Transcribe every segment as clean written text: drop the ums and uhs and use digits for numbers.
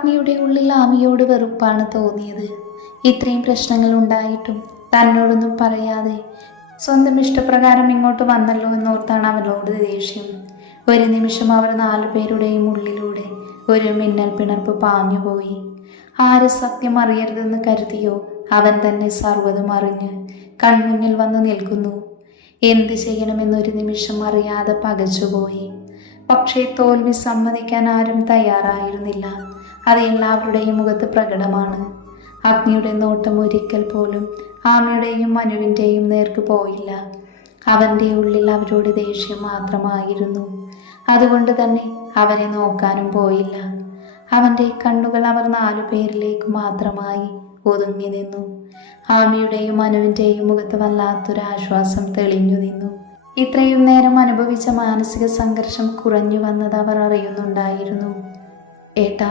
അഗ്നിയുടെ ഉള്ളിൽ ആമിയോട് വെറുപ്പാണ് തോന്നിയത്. ഇത്രയും പ്രശ്നങ്ങൾ ഉണ്ടായിട്ടും തന്നോടൊന്നും പറയാതെ സ്വന്തം ഇഷ്ടപ്രകാരം ഇങ്ങോട്ട് വന്നല്ലോ എന്നോർത്താണ് അവനോട് ദേഷ്യം. ഒരു നിമിഷം അവർ 4 പേരുടെയും ഉള്ളിലൂടെ ഒരു മിന്നൽ പിണർപ്പ് പാഞ്ഞുപോയി. ആര് സത്യം അറിയരുതെന്ന് കരുതിയോ അവൻ തന്നെ സർവ്വതും അറിഞ്ഞ് കൺമുന്നിൽ വന്ന് നിൽക്കുന്നു. എന്ത് ചെയ്യണമെന്നൊരു നിമിഷം അറിയാതെ പകച്ചുപോയി. പക്ഷേ തോൽവി സമ്മതിക്കാൻ ആരും തയ്യാറായിരുന്നില്ല. അത് എല്ലാവരുടെയും മുഖത്ത് പ്രകടമാണ്. അഗ്നിയുടെ നോട്ടം ഒരിക്കൽ പോലും ആമയുടെയും മനുവിൻ്റെയും നേർക്ക് പോയില്ല. അവൻ്റെ ഉള്ളിൽ അവരോട് ദേഷ്യം മാത്രമായിരുന്നു. അതുകൊണ്ട് തന്നെ അവരെ നോക്കാനും പോയില്ല. അവൻ്റെ കണ്ണുകൾ അവർ 4 പേരിലേക്ക് മാത്രമായി ഒതുങ്ങി നിന്നു. ആമയുടെയും മനുവിൻ്റെയും മുഖത്ത് വല്ലാത്തൊരാശ്വാസം തെളിഞ്ഞു നിന്നു. ഇത്രയും നേരം അനുഭവിച്ച മാനസിക സംഘർഷം കുറഞ്ഞു വന്നത് അവർ അറിയുന്നുണ്ടായിരുന്നു. ഏട്ടാ,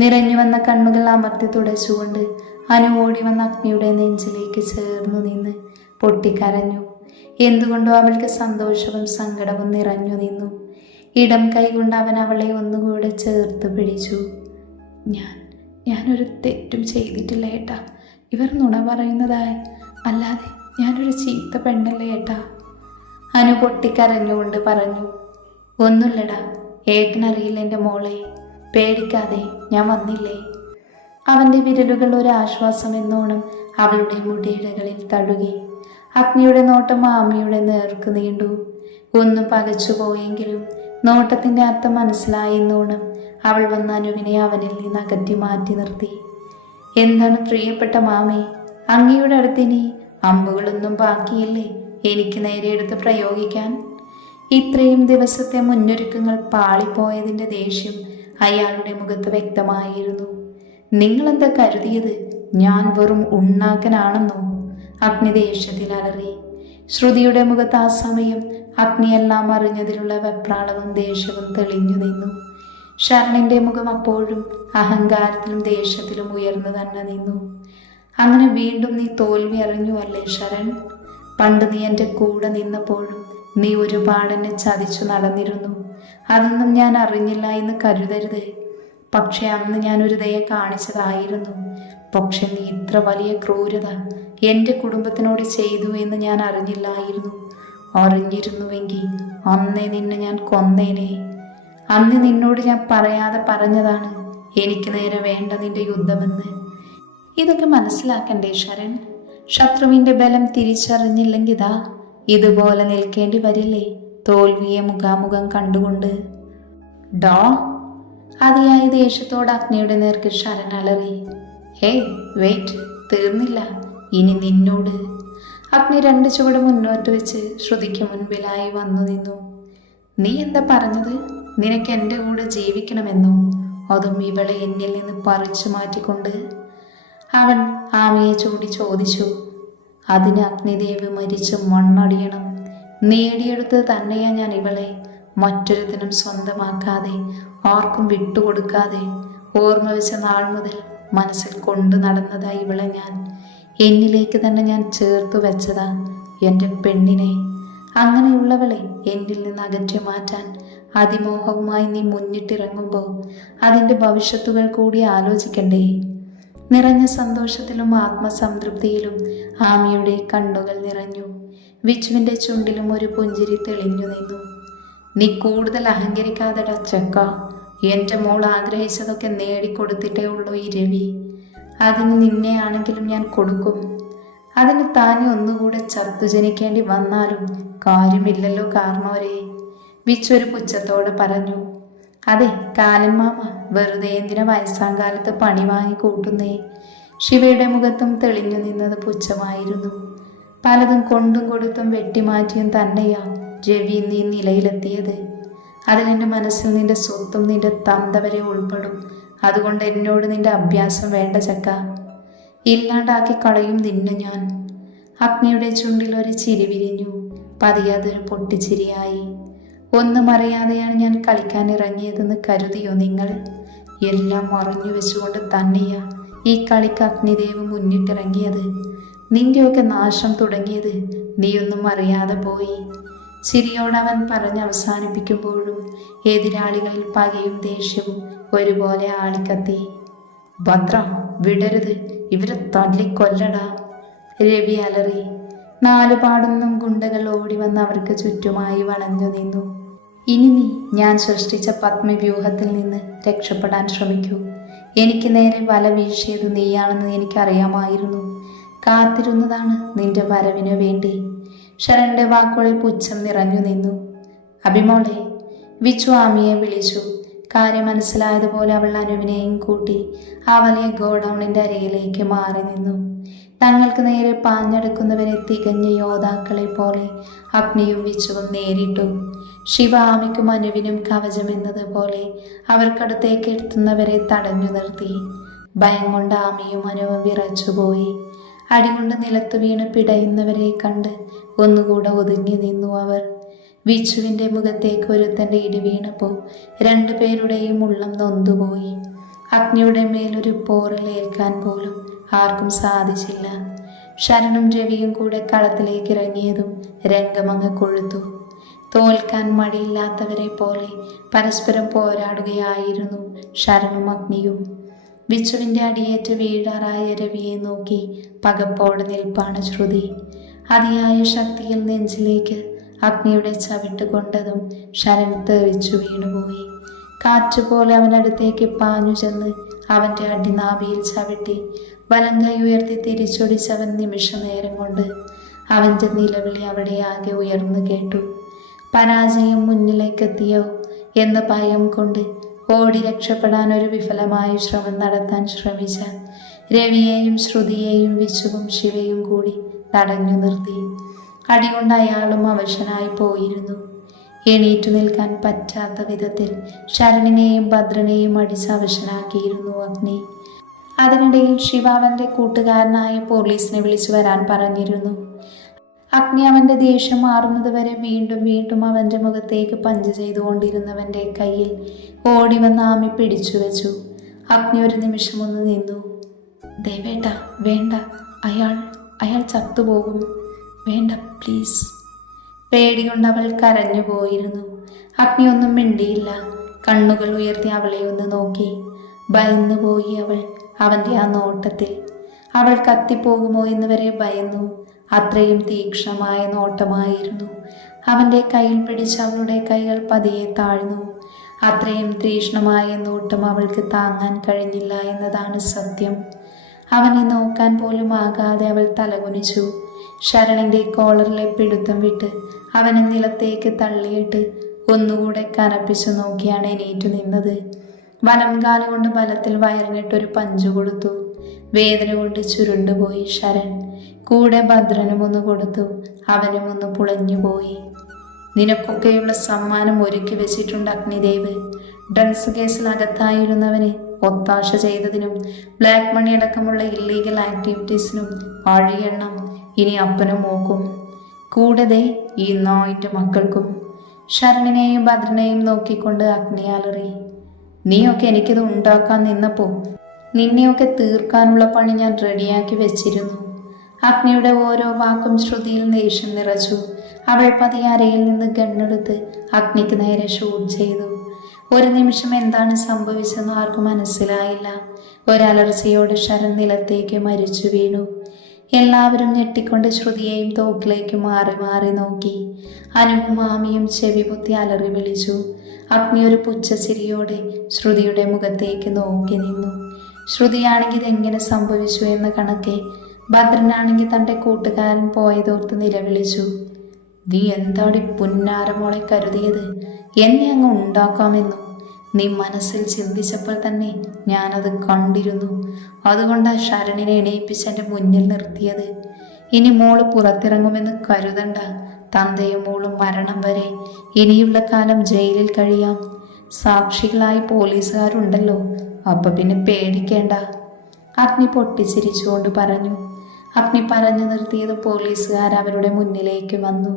നിറഞ്ഞു വന്ന കണ്ണുകൾ അമർത്തി തുടച്ചുകൊണ്ട് അനു ഓടി വന്ന അഗ്നിയുടെ നെഞ്ചിലേക്ക് ചേർന്നു നിന്ന് പൊട്ടിക്കരഞ്ഞു. എന്തുകൊണ്ടോ അവൾക്ക് സന്തോഷവും സങ്കടവും നിറഞ്ഞു നിന്നു. ഇടം കൈകൊണ്ട് അവൻ അവളെ ഒന്നുകൂടെ ചേർത്ത് പിടിച്ചു. ഞാനൊരു തെറ്റും ചെയ്തിട്ടില്ല ഏട്ടാ. ഇവർ നുണ പറയുന്നതായി അല്ലാതെ ഞാനൊരു ചീത്ത പെണ്ണല്ലേ ഏട്ടാ. അനു പൊട്ടിക്കരഞ്ഞുകൊണ്ട് പറഞ്ഞു. ഒന്നുമില്ലടാ, ഏട്ടനറിയില്ല എൻ്റെ മോളെ. പേടിക്കാതെ, ഞാൻ വന്നില്ലേ. അവൻ്റെ വിരലുകൾ ഒരാശ്വാസം എന്നോണം അവളുടെ മുടിയിഴകളിൽ തഴുകി. അഗ്നിയുടെ നോട്ടം ആമിയുടെ നേർക്ക് നീണ്ടു. ഒന്നും പകച്ചുപോയെങ്കിലും നോട്ടത്തിൻ്റെ അർത്ഥം മനസ്സിലായെന്നോണം അവൾ വന്ന അനുവിനെ അവനിൽ നിന്ന് അകറ്റി മാറ്റി നിർത്തി. എന്താണ് പ്രിയപ്പെട്ട മാമേ, അങ്ങയുടെ അടുത്തിനി അമ്പുകളൊന്നും ബാക്കിയില്ലേ എനിക്ക് നേരെ എടുത്ത് പ്രയോഗിക്കാൻ? ഇത്രയും ദിവസത്തെ മുന്നൊരുക്കങ്ങൾ പാളിപ്പോയതിൻ്റെ ദേഷ്യം അയാളുടെ മുഖത്ത് വ്യക്തമായിരുന്നു. നിങ്ങളെന്താ കരുതിയത്? ഞാൻ വെറും ഉണ്ണാക്കനാണെന്നോ? അഗ്നി ദേഷ്യത്തിൽ അലറി. ശ്രുതിയുടെ മുഖത്ത് ആ സമയം അഗ്നിയെല്ലാം അറിഞ്ഞതിലുള്ള വെപ്രാളവും ദേഷ്യവും തെളിഞ്ഞു നിന്നു. ശരണിൻ്റെ മുഖം അപ്പോഴും അഹങ്കാരത്തിലും ദേഷ്യത്തിലും ഉയർന്നു തന്നെ നിന്നു. അങ്ങനെ വീണ്ടും നീ തോൽവി അറിഞ്ഞുവല്ലേ ശരൺ? പണ്ട് നീ എൻ്റെ കൂടെ നിന്നപ്പോഴും നീ ഒരുപാട് എന്നെ ചതിച്ചു നടന്നിരുന്നു. അതൊന്നും ഞാൻ അറിഞ്ഞില്ല എന്ന് കരുതരുത്. പക്ഷെ അന്ന് ഞാനൊരു ദയ കാണിച്ചതായിരുന്നു. പക്ഷെ നീ ഇത്ര വലിയ ക്രൂരത എൻ്റെ കുടുംബത്തിനോട് ചെയ്തു എന്ന് ഞാൻ അറിഞ്ഞില്ലായിരുന്നു. അറിഞ്ഞിരുന്നുവെങ്കിൽ അന്നേ നിന്നെ ഞാൻ കൊന്നേനെ. അന്ന് നിന്നോട് ഞാൻ പറയാതെ പറഞ്ഞതാണ് എനിക്ക് നേരെ വേണ്ട നിന്റെ യുദ്ധമെന്ന്. ഇതൊക്കെ മനസ്സിലാക്കണ്ടേ ശരൺ? ശത്രുവിൻ്റെ ബലം തിരിച്ചറിഞ്ഞില്ലെങ്കിൽ ഇതാ ഇതുപോലെ നിൽക്കേണ്ടി വരില്ലേ തോൽവിയെ മുഖാമുഖം കണ്ടുകൊണ്ട്. ഡോ! അതിയായ ദേഷ്യത്തോട് അഗ്നിയുടെ നേർക്ക് ശരൺ അലറി. ഹേയ് വെയിറ്റ്, തീർന്നില്ല, ഇനി നിന്നോട്. അഗ്നി 2 ചുവട് മുന്നോട്ട് വെച്ച് ശ്രുതിക്ക് മുൻപിലായി വന്നു നിന്നു. നീ എന്താ പറഞ്ഞത്? നിനക്ക് എൻ്റെ കൂടെ ജീവിക്കണമെന്നോ? അതും ഇവളെ എന്നിൽ നിന്ന് പറിച്ചു മാറ്റിക്കൊണ്ട്? അവൻ ആമയെ ചൂണ്ടി ചോദിച്ചു. അതിന് അഗ്നിദേവ് മരിച്ച് മണ്ണടിയണം. നേടിയെടുത്തത് തന്നെയാ ഞാൻ ഇവളെ. മറ്റൊരുത്തിനും സ്വന്തമാക്കാതെ, ആർക്കും വിട്ടുകൊടുക്കാതെ ഓർമ്മ വെച്ച നാൾ മുതൽ മനസ്സിൽ കൊണ്ടു നടന്നതാ ഇവളെ ഞാൻ. എന്നിലേക്ക് തന്നെ ഞാൻ ചേർത്തു വെച്ചതാ എൻ്റെ പെണ്ണിനെ. അങ്ങനെയുള്ളവളെ എന്നിൽ നിന്ന് അകറ്റി മാറ്റാൻ അതിമോഹവുമായി നീ മുന്നിട്ടിറങ്ങുമ്പോൾ അതിൻ്റെ ഭവിഷ്യത്തുകൾ കൂടി ആലോചിക്കണ്ടേ? നിറഞ്ഞ സന്തോഷത്തിലും ആത്മസംതൃപ്തിയിലും ആമിയുടെ കണ്ണുകൾ നിറഞ്ഞു. വിച്ചുവിൻ്റെ ചുണ്ടിലും ഒരു പുഞ്ചിരി തെളിഞ്ഞു നിന്നു. നീ കൂടുതൽ അഹങ്കരിക്കാതെടാ ചെക്ക. എൻ്റെ മോൾ ആഗ്രഹിച്ചതൊക്കെ നേടിക്കൊടുത്തിട്ടേ ഉള്ളൂ ഈ രവി. അതിന് നിന്നെയാണെങ്കിലും ഞാൻ കൊടുക്കും. അതിന് താനെ ഒന്നുകൂടെ ചത്തു ജനിക്കേണ്ടി വന്നാലും കാര്യമില്ലല്ലോ കാരണവരെ. വിച്ചൊരു പുച്ഛത്തോടെ പറഞ്ഞു. അതെ കാലൻ മാമ, വെറുതെ എന്തിനാ വയസ്സാം കാലത്ത് പണി വാങ്ങി കൂട്ടുന്നേ? ശിവയുടെ മുഖത്തും തെളിഞ്ഞു നിന്നത് പുച്ഛമായിരുന്നു. പലതും കൊണ്ടും കൊടുത്തും വെട്ടിമാറ്റിയും തന്നെയാ രവി നീ നിലയിലെത്തിയത്. അതിലെൻ്റെ മനസ്സിൽ നിന്റെ സ്വത്തും നിന്റെ തന്ത വരെ ഉൾപ്പെടും. അതുകൊണ്ട് എന്നോട് നിന്റെ അഭ്യാസം വേണ്ട ചക്ക. ഇല്ലാണ്ടാക്കി കളയും നിന്നെ ഞാൻ. അഗ്നിയുടെ ചുണ്ടിൽ ഒരു ചിരി വിരിഞ്ഞു. പതിയെ അതൊരു പൊട്ടിച്ചിരിയായി. ഒന്നും അറിയാതെയാണ് ഞാൻ കളിക്കാൻ ഇറങ്ങിയതെന്ന് കരുതിയോ നിങ്ങൾ? എല്ലാം മറഞ്ഞു വെച്ചുകൊണ്ട് തന്നെയാ ഈ കളിക്ക് അഗ്നിദേവ് മുന്നിട്ടിറങ്ങിയത്. നിന്റെയൊക്കെ നാശം തുടങ്ങിയത് നീയൊന്നും അറിയാതെ പോയി. ചിരിയോടവൻ പറഞ്ഞ് അവസാനിപ്പിക്കുമ്പോഴും എതിരാളികളിൽ പകയും ദേഷ്യവും ഒരുപോലെ ആളിക്കത്തി. ഭദ്ര, വിടരുത്, ഇവരെ തല്ലിക്കൊല്ലടാ, രവി അലറി. നാലുപാടുന്നും ഗുണ്ടകൾ ഓടി വന്ന് അവർക്ക് ചുറ്റുമായി വളഞ്ഞു നിന്നു. ഇനി നീ ഞാൻ സൃഷ്ടിച്ച പത്മവ്യൂഹത്തിൽ നിന്ന് രക്ഷപ്പെടാൻ ശ്രമിക്കൂ. എനിക്ക് നേരെ വല വീശിയത് നീയാണെന്ന് എനിക്കറിയാമായിരുന്നു. കാത്തിരുന്നതാണ് നിന്റെ വരവിനു വേണ്ടി. ശരണിന്റെ വാക്കുകളിൽ പുച്ഛം നിറഞ്ഞു നിന്നു. അഭിമോളെ, വിച്ചു ആമിയെ വിളിച്ചു. കാര്യം മനസ്സിലായതുപോലെ അവൾ അനുവിനെയും കൂട്ടി ആ വലിയ ഗോഡൌണിന്റെ അരികിലേക്ക് മാറി നിന്നു. തങ്ങൾക്ക് നേരെ പാഞ്ഞെടുക്കുന്നവരെ തികഞ്ഞ യോദ്ധാക്കളെ പോലെ അഗ്നിയും വിച്ചുവും നേരിട്ടു. ശിവ ആമിക്കും അനുവിനും കവചമെന്നതുപോലെ അവർക്കടുത്തേക്ക് എത്തുന്നവരെ തടഞ്ഞു നിർത്തി. ഭയം കൊണ്ട് ആമിയും അനുവും വിറച്ചുപോയി. അടികൊണ്ട് നിലത്ത് വീണ് പിടയുന്നവരെ കണ്ട് ഒന്നുകൂടെ ഒതുങ്ങി നിന്നു അവർ. വിച്ചുവിൻ്റെ മുഖത്തേക്ക് ഒരുത്തൻ്റെ ഇടി വീണപ്പോൾ രണ്ടുപേരുടെയും ഉള്ളം നൊന്തുപോയി. അഗ്നിയുടെ മേലൊരു പോറലേൽക്കാൻ പോലും ആർക്കും സാധിച്ചില്ല. ശരണും രവിയും കൂടെ കളത്തിലേക്ക് ഇറങ്ങിയതും രംഗമങ്ങ് കൊഴുത്തു. തോൽക്കാൻ മടിയില്ലാത്തവരെ പോലെ പരസ്പരം പോരാടുകയായിരുന്നു ശരണും അഗ്നിയും. വിച്ചുവിൻ്റെ അടിയേറ്റ് വീഴാറായ രവിയെ നോക്കി പകപ്പോടെ നിൽപ്പാണ് ശ്രുതി. അതിയായ ശക്തിയിൽ നെഞ്ചിലേക്ക് അഗ്നിയുടെ ചവിട്ട് കൊണ്ടതും ശരൺ തെറിച്ചു വീണുപോയി. കാറ്റുപോലെ അവനടുത്തേക്ക് പാഞ്ഞു ചെന്ന് അവൻ്റെ അടിനാഭിയിൽ ചവിട്ടി വലങ്കൈ ഉയർത്തി തിരിച്ചൊടിച്ചവൻ നിമിഷ നേരം കൊണ്ട് അവൻ്റെ നിലവിളി അവിടെ ആകെ ഉയർന്നു കേട്ടു. പരാജയം മുന്നിലേക്കെത്തിയോ എന്ന ഭയം കൊണ്ട് ഓടി രക്ഷപ്പെടാൻ ഒരു വിഫലമായ ശ്രമം നടത്താൻ ശ്രമിച്ച രവിയെയും ശ്രുതിയെയും വിച്ചുവും ശിവയും കൂടി തടഞ്ഞു നിർത്തി. അടികൊണ്ട് അയാളും അവശനായി പോയിരുന്നു. എണീറ്റു നിൽക്കാൻ പറ്റാത്ത വിധത്തിൽ ശരണിനെയും ഭദ്രനെയും അടിച്ച് അവശനാക്കിയിരുന്നു അഗ്നി. അതിനിടയിൽ ശിവ അവൻ്റെ കൂട്ടുകാരനായ പോലീസിനെ വിളിച്ചു വരാൻ പറഞ്ഞിരുന്നു. അഗ്നി അവൻ്റെ ദേഷ്യം മാറുന്നത് വരെ വീണ്ടും വീണ്ടും അവൻ്റെ മുഖത്തേക്ക് പഞ്ച് ചെയ്തുകൊണ്ടിരുന്നവൻ്റെ കയ്യിൽ ഓടി വന്ന് ആമി പിടിച്ചു വെച്ചു. അഗ്നി ഒരു നിമിഷം ഒന്ന് നിന്നു. ദേവേട്ട, വേണ്ട, അയാൾ ചത്തുപോകും, വേണ്ട പ്ലീസ്. പേടി കൊണ്ട് അവൾ കരഞ്ഞു പോയിരുന്നു. അഗ്നി ഒന്നും മിണ്ടിയില്ല. കണ്ണുകൾ ഉയർത്തി അവളെ ഒന്ന് നോക്കി. ഭയന്നു പോയി അവൾ അവൻ്റെ ആ നോട്ടത്തിൽ. അവൾ കത്തിപ്പോകുമോ എന്ന് വരെ ഭയന്നു. അത്രയും തീക്ഷ്ണമായ നോട്ടമായിരുന്നു. അവൻ്റെ കയ്യിൽ പിടിച്ച് അവളുടെ കൈകൾ പതിയെ താഴ്ന്നു. അത്രയും തീക്ഷ്ണമായ നോട്ടം അവൾക്ക് താങ്ങാൻ കഴിഞ്ഞില്ല എന്നതാണ് സത്യം. അവനെ നോക്കാൻ പോലും ആകാതെ അവൾ തലകുനിച്ചു. ശരണിൻ്റെ കോളറിലെ പിടുത്തം വിട്ട് അവനെ നിലത്തേക്ക് തള്ളിയിട്ട് ഒന്നുകൂടെ കനപ്പിച്ചു നോക്കിയാണ് എണീറ്റു നിന്നത്. വലം കാലുകൊണ്ട് ബലത്തിൽ വയറിനിട്ടൊരു പഞ്ചു കൊടുത്തു. വേദന കൊണ്ട് ചുരുണ്ടുപോയി ശരൺ. കൂടെ ഭദ്രനും ഒന്ന് കൊടുത്തു. അവനും ഒന്ന് പുളഞ്ഞുപോയി. നിനക്കൊക്കെയുള്ള സമ്മാനം ഒരുക്കി വെച്ചിട്ടുണ്ട് അഗ്നിദേവ്. ഡ്രഗ്സ് കേസിൽ അകത്തായിരുന്നവന് ഒത്താശ ചെയ്തതിനും ബ്ലാക്ക് മണി അടക്കമുള്ള ഇല്ലീഗൽ ആക്ടിവിറ്റീസിനും വഴിയെണ്ണം ഇനി അപ്പനും മോക്കും, കൂടതെ ഈ നായിൻ്റെ മക്കൾക്കും. ശരണിനെയും ഭദ്രനെയും നോക്കിക്കൊണ്ട് അഗ്നി അലറി. നീയൊക്കെ എനിക്കിത് ഉണ്ടാക്കാൻ നിന്നപ്പോൾ നിന്നെയൊക്കെ തീർക്കാനുള്ള പണി ഞാൻ റെഡിയാക്കി വെച്ചിരുന്നു. അഗ്നിയുടെ ഓരോ വാക്കും ശ്രുതിയിൽ ദേഷ്യം നിറച്ചു. അവൾ പതിയെ അരയിൽ നിന്ന് ഗണ്ണെടുത്ത് അഗ്നിക്ക് നേരെ ഷൂട്ട് ചെയ്തു. ഒരു നിമിഷം എന്താണ് സംഭവിച്ചെന്ന് ആർക്കും മനസ്സിലായില്ല. ഒരലർച്ചയോടെ ശരൺ നിലത്തേക്ക് മരിച്ചു വീണു. എല്ലാവരും ഞെട്ടിക്കൊണ്ട് ശ്രുതിയെയും തോക്കിലേക്ക് മാറി മാറി നോക്കി. അനുവും മാമിയും ചെവി പൊത്തി അലറി വിളിച്ചു. അഗ്നി ഒരു പുച്ഛച്ചിരിയോടെ ശ്രുതിയുടെ മുഖത്തേക്ക് നോക്കി നിന്നു. ശ്രുതിയാണെങ്കിൽ ഇതെങ്ങനെ സംഭവിച്ചു എന്ന കണക്കെ ഭദ്രനാണെങ്കിൽ തൻ്റെ കൂട്ടുകാരൻ പോയതോർത്ത് നിലവിളിച്ചു. നീ എന്താടി പുന്നാരമോളെ കരുതിയത്? എന്നെ അങ്ങ് ഉണ്ടാക്കാമെന്നു നീ മനസ്സിൽ ചിന്തിച്ചപ്പോൾ തന്നെ ഞാനത് കണ്ടിരുന്നു. അതുകൊണ്ടാണ് ശരണിനെ എണീപ്പിച്ച് എൻ്റെ മുന്നിൽ നിർത്തിയത്. ഇനി മോള് പുറത്തിറങ്ങുമെന്ന് കരുതണ്ട. തന്തയും മോളും മരണം വരെ ഇനിയുള്ള കാലം ജയിലിൽ കഴിയാം. സാക്ഷികളായി പോലീസുകാരുണ്ടല്ലോ, അപ്പൊ പിന്നെ പേടിക്കേണ്ട. അഗ്നി പൊട്ടിച്ചിരിച്ചുകൊണ്ട് പറഞ്ഞു. അഗ്നി പറഞ്ഞു നിർത്തിയത് പോലീസുകാർ അവരുടെ മുന്നിലേക്ക് വന്നു.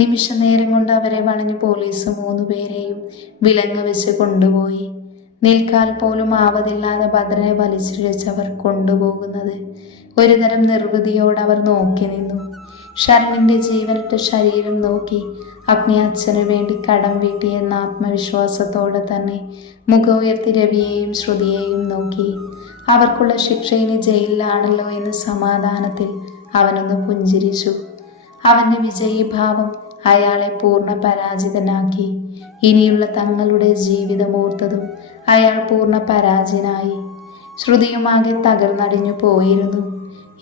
നിമിഷ നേരം കൊണ്ട് അവരെ വളഞ്ഞു പോലീസ് 3 പേരെയും വിലങ്ങ് വെച്ച് കൊണ്ടുപോയി. നിൽക്കാൽ പോലും ആവതില്ലാതെ ഭദ്രനെ വലിച്ചിഴച്ചവർ കൊണ്ടുപോകുന്നത് ഒരുതരം നിർവൃതിയോട് അവർ നോക്കി നിന്നു. ശരണിൻ്റെ ജീവനിട്ട ശരീരം നോക്കി അഗ്നി അച്ഛനു വേണ്ടി കടം വീട്ടി എന്ന ആത്മവിശ്വാസത്തോടെ തന്നെ മുഖം ഉയർത്തി രവിയെയും ശ്രുതിയെയും നോക്കി. അവർക്കുള്ള ശിക്ഷ ഇനി ജയിലിലാണല്ലോ എന്ന് സമാധാനത്തിൽ അവനൊന്ന് പുഞ്ചിരിച്ചു. അവൻ്റെ വിജയീഭാവം അയാളെ പൂർണ്ണ പരാജിതനാക്കി. ഇനിയുള്ള തങ്ങളുടെ ജീവിതമോർത്തതും അയാൾ പൂർണ്ണ പരാജയനായി. ശ്രുതിയുമാകെ തകർന്നടിഞ്ഞു പോയിരുന്നു.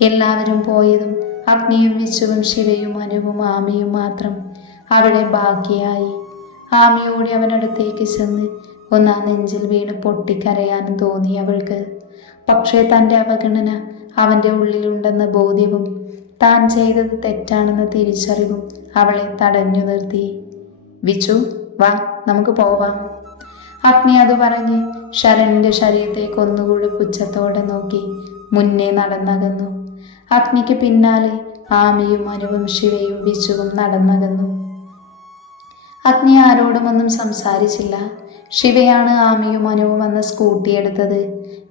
എല്ലാവരും പോയതും അഗ്നിയും വിച്ചുവും ശിവയും അനുവും ആമിയും മാത്രം അവിടെ ബാക്കിയായി. ആമിയോടെ അവനടുത്തേക്ക് ചെന്ന് ഒന്നാ നെഞ്ചിൽ വീണ് പൊട്ടിക്കരയാനും തോന്നി അവൾക്ക്. പക്ഷേ തൻ്റെ അവഗണന അവൻ്റെ ഉള്ളിലുണ്ടെന്ന ബോധ്യവും താൻ ചെയ്തത് തെറ്റാണെന്ന തിരിച്ചറിവും അവളെ തടഞ്ഞു നിർത്തി. വിച്ചു, വാ, നമുക്ക് പോവാം. അഗ്നി അത് പറഞ്ഞ് ശരണിൻ്റെ ശരീരത്തേക്ക് ഒന്നുകൂടി പുച്ഛത്തോടെ നോക്കി മുന്നേ നടന്നകന്നു. അഗ്നിക്ക് പിന്നാലെ ആമിയും അനുവും ശിവയും വിച്ചുവും നടന്നകന്നു. അഗ്നി ആരോടുമൊന്നും സംസാരിച്ചില്ല. ശിവയാണ് ആമിയും അനുവും വന്ന് സ്കൂട്ടി എടുത്തത്.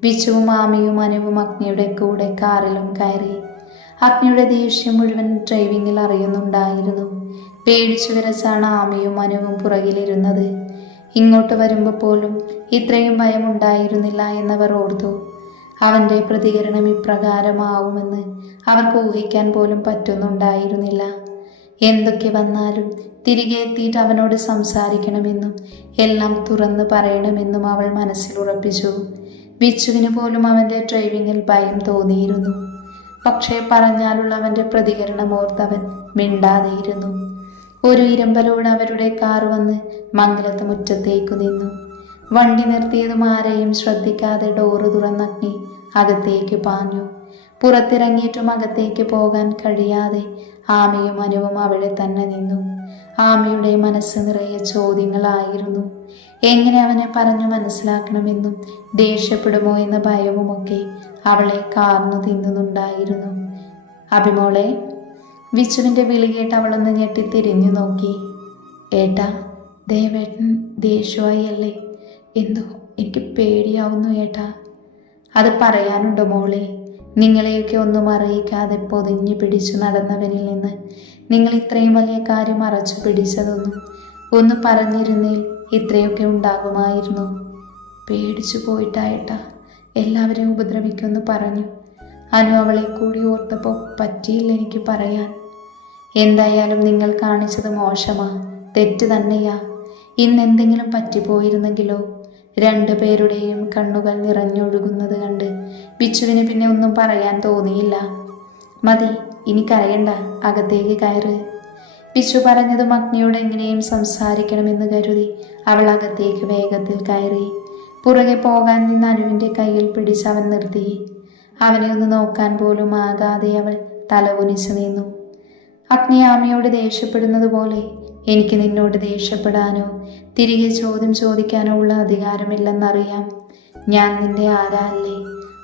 വിച്ചുവും ആമിയും അനുവും അഗ്നിയുടെ കൂടെ കാറിലും കയറി. അഗ്നിയുടെ ദേഷ്യം മുഴുവൻ ഡ്രൈവിങ്ങിൽ അറിയുന്നുണ്ടായിരുന്നു. പേടിച്ചു വിറച്ചാണ് ആമിയും അനുവും പുറകിലിരുന്നത്. ഇങ്ങോട്ട് വരുമ്പോൾ പോലും ഇത്രയും ഭയമുണ്ടായിരുന്നില്ല എന്നവർ ഓർത്തു. അവൻ്റെ പ്രതികരണം ഇപ്രകാരമാവുമെന്ന് അവർക്ക് ഊഹിക്കാൻ പോലും പറ്റുന്നുണ്ടായിരുന്നില്ല. എന്തൊക്കെ വന്നാലും തിരികെ എത്തിയിട്ട് അവനോട് സംസാരിക്കണമെന്നും എല്ലാം തുറന്ന് പറയണമെന്നും അവൾ മനസ്സിൽ ഉറപ്പിച്ചു. വിച്ചുവിന് പോലും അവൻ്റെ ഡ്രൈവിങ്ങിൽ ഭയം തോന്നിയിരുന്നു. പക്ഷേ പറഞ്ഞാലുള്ള അവൻ്റെ പ്രതികരണം ഓർത്തവൻ മിണ്ടാതെയിരുന്നു. ഒരു ഇരമ്പലോട് അവരുടെ കാർ വന്ന് മംഗലത്ത് മുറ്റത്തേക്കു നിന്നു. വണ്ടി നിർത്തിയതും ആരെയും ശ്രദ്ധിക്കാതെ ഡോറ് തുറന്നഗ്നി അകത്തേക്ക് പാഞ്ഞു. പുറത്തിറങ്ങിയിട്ടും അകത്തേക്ക് പോകാൻ കഴിയാതെ ആമയും അനുവും അവിടെ തന്നെ നിന്നു. ആമയുടെ മനസ്സ് നിറയെ ചോദ്യങ്ങളായിരുന്നു. എങ്ങനെ അവനെ പറഞ്ഞു മനസ്സിലാക്കണമെന്നും ദേഷ്യപ്പെടുമോ എന്ന ഭയവുമൊക്കെ അവളെ കാർന്നു തിന്നുന്നുണ്ടായിരുന്നു. അഭിമോളെ, വിച്ചുവിൻ്റെ വിളി കേട്ട് അവളൊന്ന് ഞെട്ടി തിരിഞ്ഞു നോക്കി. ഏട്ടാ, ദേവേട്ടൻ ദേഷ്യമായി അല്ലേ? എന്തോ എനിക്ക് പേടിയാവുന്നു ഏട്ടാ. അത് പറയാനുണ്ടോ മോളെ? നിങ്ങളെയൊക്കെ ഒന്നും അറിയിക്കാതെ പൊതിഞ്ഞു പിടിച്ചു നടന്നവനിൽ നിന്ന് നിങ്ങൾ ഇത്രയും വലിയ കാര്യം മറച്ചു പിടിച്ചതൊന്നും ഒന്ന് പറഞ്ഞിരുന്നേൽ ഇത്രയൊക്കെ ഉണ്ടാകുമായിരുന്നു. പേടിച്ചു പോയിട്ടായേട്ടാ, എല്ലാവരെയും ഉപദ്രവിക്കുമെന്ന് പറഞ്ഞു. അനു അവളെ കൂടി ഓർത്തപ്പോൾ പറ്റിയില്ല എനിക്ക് പറയാൻ. എന്തായാലും നിങ്ങൾ കാണിച്ചത് മോശമാ, തെറ്റ് തന്നെയാ. ഇന്നെന്തെങ്കിലും പറ്റിപ്പോയിരുന്നെങ്കിലോ? രണ്ടുപേരുടെയും കണ്ണുകൾ നിറഞ്ഞൊഴുകുന്നത് കണ്ട് ബിച്ചുവിന് പിന്നെ ഒന്നും പറയാൻ തോന്നിയില്ല. മതി, ഇനി കരയണ്ട, അകത്തേക്ക് കയറ്. ബിച്ചു പറഞ്ഞതും അഗ്നിയോട് എങ്ങനെയും സംസാരിക്കണമെന്ന് കരുതി അവൾ അകത്തേക്ക് വേഗത്തിൽ കയറി. പുറകെ പോകാൻ നിന്ന് അനുവിൻ്റെ കയ്യിൽ പിടിച്ച് അവൻ നിർത്തി. അവനെ ഒന്ന് നോക്കാൻ പോലും ആകാതെ അവൾ തല കുനിച്ചു നിന്നു. അഗ്നി ആമയോട് ദേഷ്യപ്പെടുന്നത് പോലെ എനിക്ക് നിന്നോട് ദേഷ്യപ്പെടാനോ തിരികെ ചോദ്യം ചോദിക്കാനോ ഉള്ള അധികാരമില്ലെന്നറിയാം. ഞാൻ നിന്റെ ആരാല്ലേ?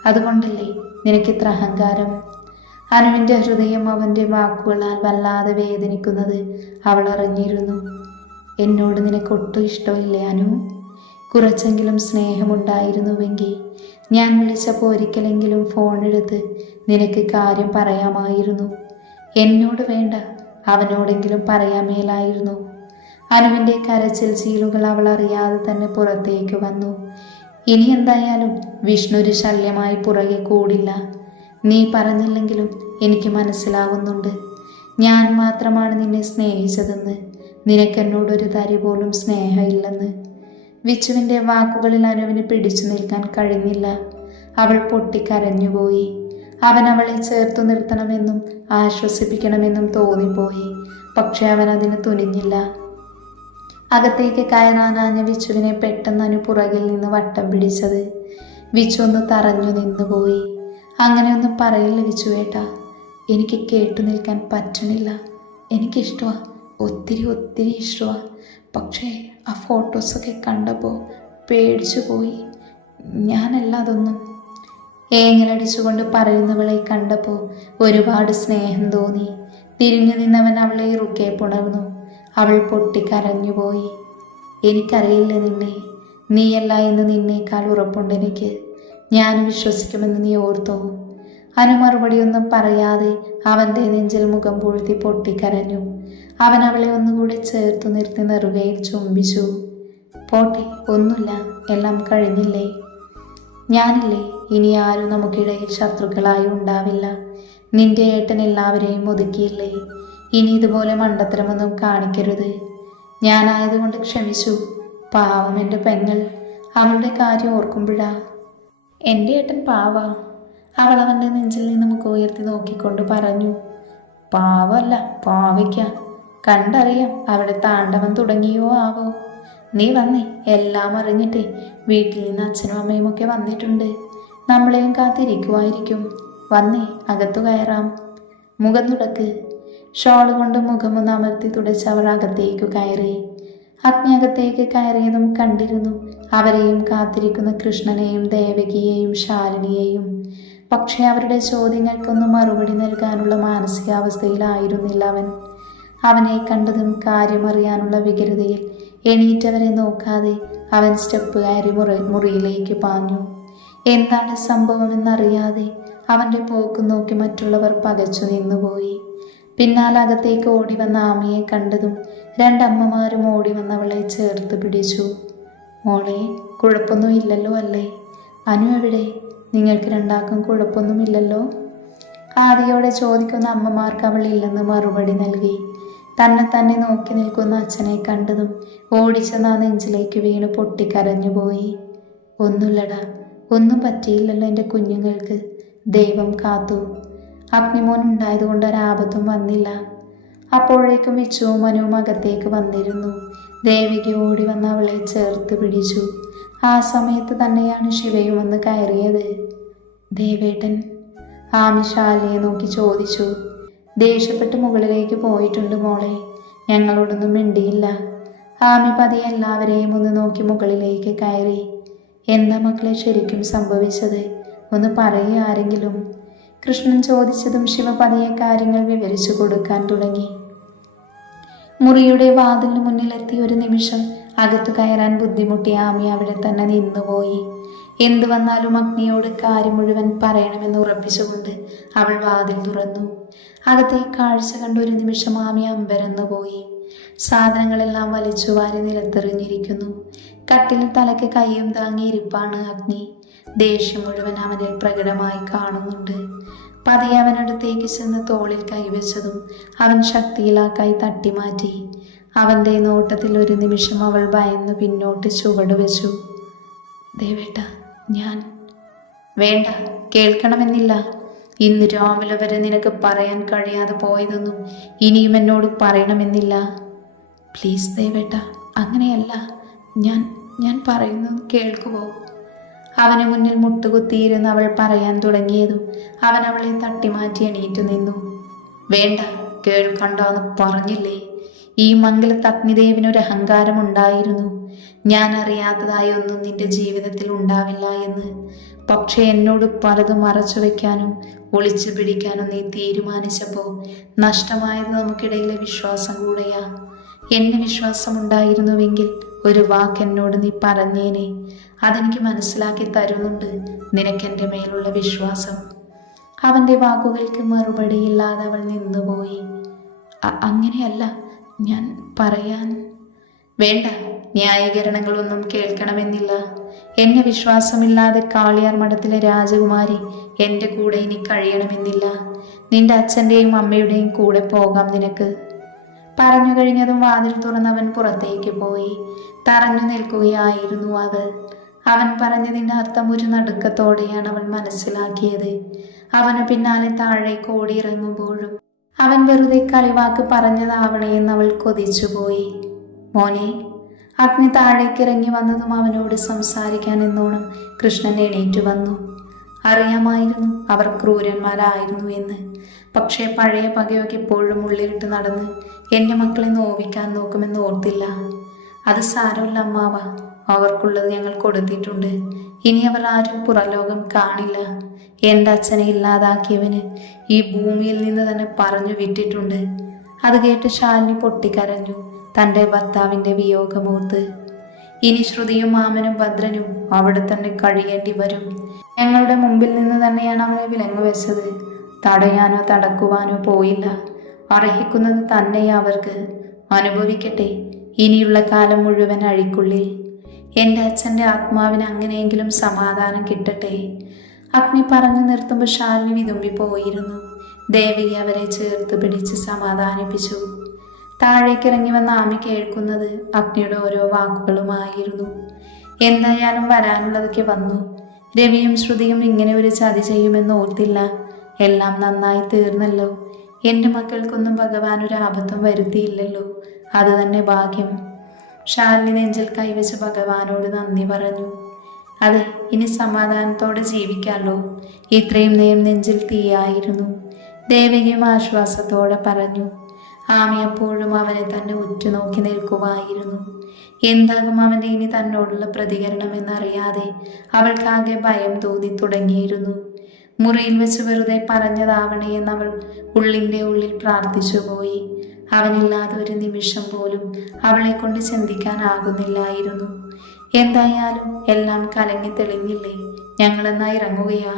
അതുകൊണ്ടല്ലേ നിനക്കിത്ര അഹങ്കാരം? അനുവിൻ്റെ ഹൃദയം അവൻ്റെ വാക്കുകളാൽ വല്ലാതെ വേദനിക്കുന്നത് അവൾ അറിഞ്ഞിരുന്നു. എന്നോട് നിനക്കൊട്ടും ഇഷ്ടമില്ലേ അനു? കുറച്ചെങ്കിലും സ്നേഹമുണ്ടായിരുന്നുവെങ്കിൽ ഞാൻ വിളിച്ചപ്പോൾ ഒരിക്കലെങ്കിലും ഫോണെടുത്ത് നിനക്ക് കാര്യം പറയാമായിരുന്നു. എന്നോട് വേണ്ട, അവനോടെങ്കിലും പറയാമേലായിരുന്നു. അനുവിൻ്റെ കരച്ചിൽ ചീലുകൾ അവൾ അറിയാതെ തന്നെ പുറത്തേക്ക് വന്നു. ഇനി എന്തായാലും വിഷ്ണു ഒരു ശല്യമായി പുറകെ കൂടില്ല. നീ പറഞ്ഞില്ലെങ്കിലും എനിക്ക് മനസ്സിലാവുന്നുണ്ട്. ഞാൻ മാത്രമാണ് നിന്നെ സ്നേഹിച്ചതെന്ന്. നിനക്കെന്നോടൊരു തരി പോലും സ്നേഹമില്ലെന്ന്. വിച്ചുവിൻ്റെ വാക്കുകളിൽ അനുവിന് പിടിച്ചു നിൽക്കാൻ കഴിഞ്ഞില്ല. അവൾ പൊട്ടിക്കരഞ്ഞുപോയി. അവൻ അവളെ ചേർത്തു നിർത്തണമെന്നും ആശ്വസിപ്പിക്കണമെന്നും തോന്നിപ്പോയി. പക്ഷെ അവൻ അതിന് തുനിഞ്ഞില്ല. അകത്തേക്ക് കയറാനാഞ്ഞ വിച്ചുവിനെ പെട്ടെന്ന് അനു പുറകിൽ നിന്ന് വട്ടം പിടിച്ചത്. വിച്ചു ഒന്ന് തറഞ്ഞു നിന്നുപോയി. അങ്ങനെയൊന്നും പറയില്ല വിച്ചുവേട്ടാ, എനിക്ക് കേട്ടു നിൽക്കാൻ പറ്റണില്ല. എനിക്കിഷ്ടമാണ്, ഒത്തിരി ഇഷ്ടമാണ്. പക്ഷേ ആ ഫോട്ടോസൊക്കെ കണ്ടപ്പോൾ പേടിച്ചു പോയി. ഞാനല്ല അതൊന്നും. ഏങ്ങലടിച്ചുകൊണ്ട് പറയുന്നവളെ കണ്ടപ്പോൾ ഒരുപാട് സ്നേഹം തോന്നി. തിരിഞ്ഞു നിന്നവൻ അവളെ ഇറുക്കെ പുണർന്നു. അവൾ പൊട്ടിക്കരഞ്ഞുപോയി. എനിക്കറിയില്ല നിന്നെ, നീയല്ല എന്ന് നിന്നേക്കാൾ ഉറപ്പുണ്ട് എനിക്ക്. ഞാൻ വിശ്വസിക്കുമെന്ന് നീ ഓർത്തോ? അനു മറുപടിയൊന്നും പറയാതെ അവൻ്റെ നെഞ്ചിൽ മുഖം പൂഴ്ത്തി പൊട്ടിക്കരഞ്ഞു. അവൻ അവളെ ഒന്നുകൂടെ ചേർത്തു നിർത്തി നെറുകയിൽ ചുംബിച്ചു. പോട്ടെ, ഒന്നുമില്ല, എല്ലാം കഴിഞ്ഞില്ലേ? ഞാനില്ലേ, ഇനി ആരും നമുക്കിടയിൽ ശത്രുക്കളായി ഉണ്ടാവില്ല. നിന്റെ ഏട്ടൻ എല്ലാവരെയും ഒതുക്കിയില്ലേ? ഇനി ഇതുപോലെ മണ്ടത്തരമൊന്നും കാണിക്കരുത്. ഞാനായതുകൊണ്ട് ക്ഷമിച്ചു. പാവം എൻ്റെ പെങ്ങൾ, അവളുടെ കാര്യം ഓർക്കുമ്പോഴാ. എൻ്റെ ഏട്ടൻ പാവ. അവൾ അവൻ്റെ നെഞ്ചിൽ നിന്ന് മുഖം ഉയർത്തി നോക്കിക്കൊണ്ട് പറഞ്ഞു. പാവല്ല, പാവയ്ക്ക. കണ്ടറിയാം അവിടെ താണ്ഡവം തുടങ്ങിയോ ആവോ. നീ വന്നേ, എല്ലാം അറിഞ്ഞിട്ടേ. വീട്ടിൽ നിന്ന് അച്ഛനും അമ്മയും ഒക്കെ വന്നിട്ടുണ്ട്. നമ്മളെയും കാത്തിരിക്കുമായിരിക്കും. വന്നേ, അകത്തു കയറാം. മുഖം തുടക്ക്. ഷോൾ കൊണ്ട് മുഖമൊന്ന് അമർത്തി തുടച്ച് അവൾ അകത്തേക്ക് കയറി. അഗ്നി അകത്തേക്ക് കയറിയതും കണ്ടിരുന്നു അവരെയും കാത്തിരിക്കുന്ന കൃഷ്ണനെയും ദേവകിയെയും ശാലിനിയെയും. പക്ഷേ അവരുടെ ചോദ്യങ്ങൾക്കൊന്നും മറുപടി നൽകാനുള്ള മാനസികാവസ്ഥയിലായിരുന്നില്ല അവൻ. അവനെ കണ്ടതും കാര്യമറിയാനുള്ള വ്യഗ്രതയിൽ എണീറ്റവരെ നോക്കാതെ അവൻ സ്റ്റെപ്പ് കയറി മുറിയിലേക്ക് പാഞ്ഞു. എന്താണ് സംഭവമെന്നറിയാതെ അവൻ്റെ പോക്ക് നോക്കി മറ്റുള്ളവർ പകച്ചു നിന്നുപോയി. പിന്നാലകത്തേക്ക് ഓടി വന്ന ആമയെ കണ്ടതും രണ്ടമ്മമാരും ഓടി വന്നവളെ ചേർത്ത് പിടിച്ചു. മോളെ, കുഴപ്പമൊന്നുമില്ലല്ലോ അല്ലേ? അനു എവിടെ? നിങ്ങൾക്ക് രണ്ടാൾക്കും കുഴപ്പമൊന്നുമില്ലല്ലോ? ആദിയോടെ ചോദിക്കുന്ന അമ്മമാർക്ക് അവൾ ഇല്ലെന്ന് മറുപടി നൽകി. തന്നെ നോക്കി നിൽക്കുന്ന അച്ഛനെ കണ്ടതും ഓടിച്ചെന്ന് ആ നെഞ്ചിലേക്ക് വീണ് പൊട്ടിക്കരഞ്ഞുപോയി. ഒന്നുമില്ലടാ, ഒന്നും പറ്റിയില്ലല്ലോ എൻ്റെ കുഞ്ഞുങ്ങൾക്ക്. ദൈവം കാത്തു. അഗ്നിമോൻ ഉണ്ടായതുകൊണ്ട് ഒരാപത്തും വന്നില്ല. അപ്പോഴേക്കും വിച്ചുവും മനുവും അകത്തേക്ക് വന്നിരുന്നു. ദേവിക ഓടി വന്ന് അവളെ ചേർത്ത് പിടിച്ചു. ആ സമയത്ത് തന്നെയാണ് ശിവയും വന്ന് കയറിയത്. ദേവേട്ടൻ? ആമി ശാലിനിയെ നോക്കി ചോദിച്ചു. ദേഷ്യപ്പെട്ട് മുകളിലേക്ക് പോയിട്ടുണ്ട് മോളെ. ഞങ്ങളോടൊന്നും മിണ്ടിയില്ല. ആമി പതിയെ എല്ലാവരെയും ഒന്ന് നോക്കി മുകളിലേക്ക് കയറി. എന്താ മക്കളെ ശരിക്കും സംഭവിച്ചത്? ഒന്ന് പറയുക ആരെങ്കിലും. കൃഷ്ണൻ ചോദിച്ചതും ശിവ പതിയെ കാര്യങ്ങൾ വിവരിച്ചു കൊടുക്കാൻ തുടങ്ങി. മുറിയുടെ വാതിലിന് മുന്നിലെത്തി ഒരു നിമിഷം അകത്തു കയറാൻ ബുദ്ധിമുട്ടിയ ആമി അവിടെ തന്നെ നിന്നുപോയി. എന്തു വന്നാലും അഗ്നിയോട് കാര്യം മുഴുവൻ പറയണമെന്ന് ഉറപ്പിച്ചുകൊണ്ട് അവൾ വാതിൽ തുറന്നു. അകത്തെ കാഴ്ച കണ്ട ഒരു നിമിഷം ആമി അമ്പരന്നു പോയി. സാധനങ്ങളെല്ലാം വലിച്ചു വാരി നിലത്തെറിഞ്ഞിരിക്കുന്നു. കട്ടിൽ തലയ്ക്ക് കൈയും താങ്ങിയിരിപ്പാണ് അഗ്നി. ദേഷ്യം മുഴുവൻ അവനിൽ പ്രകടമായി കാണുന്നുണ്ട്. പതിയെ അവനടുത്തേക്ക് ചെന്ന് തോളിൽ കൈവച്ചതും അവൻ ശക്തിയിൽ ആ കൈ തട്ടിമാറ്റി. അവൻ്റെ നോട്ടത്തിൽ ഒരു നിമിഷം അവൾ ഭയന്ന് പിന്നോട്ട് ചുവടുവെച്ചു. ദേവേട്ട, ഞാൻ... വേണ്ട, കേൾക്കണമെന്നില്ല. ഇന്ന് രാവിലെ വരെ നിനക്ക് പറയാൻ കഴിയാതെ പോയതൊന്നും ഇനിയും എന്നോട് പറയണമെന്നില്ല. പ്ലീസ് ദേവേട്ട, അങ്ങനെയല്ല. ഞാൻ പറയുന്നത് കേൾക്കുമോ? അവന് മുന്നിൽ മുട്ടുകുത്തിയിരുന്ന് അവൾ പറയാൻ തുടങ്ങിയതും അവൻ അവളെ തട്ടിമാറ്റി എണീറ്റു നിന്നു. വേണ്ട, കേൾക്കണ്ടോന്ന് പറഞ്ഞില്ലേ? ഈ മംഗലത്ത് അഗ്നിദേവിനൊരു അഹങ്കാരമുണ്ടായിരുന്നു. ഞാൻ അറിയാത്തതായി ഒന്നും നിന്റെ ജീവിതത്തിൽ ഉണ്ടാവില്ല എന്ന്. പക്ഷേ എന്നോട് പലതും മറച്ചു വെക്കാനും ഒളിച്ചു പിടിക്കാനും നീ തീരുമാനിച്ചപ്പോൾ നഷ്ടമായത് നമുക്കിടയിലെ വിശ്വാസം കൂടെയാ. എന്നെ വിശ്വാസമുണ്ടായിരുന്നുവെങ്കിൽ ഒരു വാക്ക് എന്നോട് നീ പറഞ്ഞേനെ. അതെനിക്ക് മനസ്സിലാക്കി തരുന്നുണ്ട് നിനക്കെൻ്റെ മേലുള്ള വിശ്വാസം. അവൻ്റെ വാക്കുകൾക്ക് മറുപടിയില്ലാതെ അവൾ നിന്നുപോയി. അങ്ങനെയല്ല, ഞാൻ പറയാൻ... വേണ്ട, ന്യായീകരണങ്ങളൊന്നും കേൾക്കണമെന്നില്ല. എന്നെ വിശ്വാസമില്ലാതെ കാളിയാർ മഠത്തിലെ രാജകുമാരി എൻ്റെ കൂടെ ഇനി കഴിയണമെന്നില്ല. നിന്റെ അച്ഛൻ്റെയും അമ്മയുടെയും കൂടെ പോകാം നിനക്ക്. പറഞ്ഞു കഴിഞ്ഞതും വാതിൽ തുറന്നവൻ പുറത്തേക്ക് പോയി. തറഞ്ഞു നിൽക്കുകയായിരുന്നു അവൾ. അവൻ പറഞ്ഞതിൻ്റെ അർത്ഥം ഒരു നടുക്കത്തോടെയാണ് അവൾ മനസ്സിലാക്കിയത്. അവന് പിന്നാലെ താഴേക്ക് ഓടിയിറങ്ങുമ്പോഴും അവൻ വെറുതെ കളിവാക്ക് പറഞ്ഞതാവണേന്ന് അവൾ കൊതിച്ചുപോയി. മോനെ. അഗ്നി താഴേക്കിറങ്ങി വന്നതും അവനോട് സംസാരിക്കാൻ എന്നോണം കൃഷ്ണൻ എണീറ്റു വന്നു. അറിയാമായിരുന്നു അവർ ക്രൂരന്മാരായിരുന്നു എന്ന്. പക്ഷേ പഴയ പകയൊക്കെ എപ്പോഴും ഉള്ളിലിട്ട് നടന്ന് എൻ്റെ മക്കളെ നോവിക്കാൻ നോക്കുമെന്ന് ഓർത്തില്ല. അത് സാരമില്ല അമ്മാവ, അവർക്കുള്ളത് ഞങ്ങൾ കൊടുത്തിട്ടുണ്ട്. ഇനി അവർ ആരും പുറലോകം കാണില്ല. എൻ്റെ അച്ഛനെ ഇല്ലാതാക്കിയവന് ഈ ഭൂമിയിൽ നിന്ന് തന്നെ പറഞ്ഞു വിട്ടിട്ടുണ്ട്. അത് കേട്ട് ശാലിനി പൊട്ടിക്കരഞ്ഞു, തൻ്റെ ഭർത്താവിൻ്റെ വിയോഗമോർത്ത്. ഇനി ശ്രുതിയും മാമനും ഭദ്രനും അവിടെ തന്നെ കഴിയേണ്ടി വരും. ഞങ്ങളുടെ മുമ്പിൽ നിന്ന് തന്നെയാണ് അവനെ വിലങ്ങു വെച്ചത്. തടയാനോ തടക്കുവാനോ പോയില്ല. അർഹിക്കുന്നത് തന്നെ അവർക്ക്. അനുഭവിക്കട്ടെ ഇനിയുള്ള കാലം മുഴുവൻ അഴിക്കുള്ളിൽ. എൻ്റെ അച്ഛൻ്റെ ആത്മാവിന് അങ്ങനെയെങ്കിലും സമാധാനം കിട്ടട്ടെ. അഗ്നി പറഞ്ഞു നിർത്തുമ്പോൾ ശാലിനി വിതുമ്പിപ്പോയിരുന്നു. ദേവിക അവരെ ചേർത്ത് പിടിച്ച് സമാധാനിപ്പിച്ചു. താഴേക്കിറങ്ങി വന്ന ആമി കേൾക്കുന്നത് അഗ്നിയുടെ ഓരോ വാക്കുകളുമായിരുന്നു. എന്തായാലും വരാനുള്ളതൊക്കെ വന്നു. രവിയും ശ്രുതിയും ഇങ്ങനെ ഒരു ചതി ചെയ്യുമെന്ന് ഓർത്തില്ല. എല്ലാം നന്നായി തീർന്നല്ലോ. എൻ്റെ മക്കൾക്കൊന്നും ഭഗവാൻ ഒരു ആപത്തും വരുത്തിയില്ലല്ലോ, അത് തന്നെ ഭാഗ്യം. ശാലിനി നെഞ്ചിൽ കൈവച്ച് ഭഗവാനോട് നന്ദി പറഞ്ഞു. അതെ, ഇനി സമാധാനത്തോടെ ജീവിക്കാമല്ലോ. ഇത്രയും നേരം നെഞ്ചിൽ തീയായിരുന്നു. ദേവികയും ആശ്വാസത്തോടെ പറഞ്ഞു. ആമി അപ്പോഴും അവനെ തന്നെ ഉറ്റുനോക്കി നിൽക്കുമായിരുന്നു. എന്താകും അവൻ്റെ ഇനി തന്നോടുള്ള പ്രതികരണമെന്നറിയാതെ അവൾക്കാകെ ഭയം തോന്നി തുടങ്ങിയിരുന്നു. മുറിയിൽ വെച്ച് വെറുതെ പറഞ്ഞതാവണേ എന്നവൾ ഉള്ളിൻ്റെ ഉള്ളിൽ പ്രാർത്ഥിച്ചുപോയി. അവനില്ലാതെ ഒരു നിമിഷം പോലും അവളെ കൊണ്ട് ചിന്തിക്കാനാകുന്നില്ലായിരുന്നു. എന്തായാലും എല്ലാം കലങ്ങി തെളിഞ്ഞില്ലേ, ഞങ്ങളെന്നാ ഇറങ്ങുകയാ.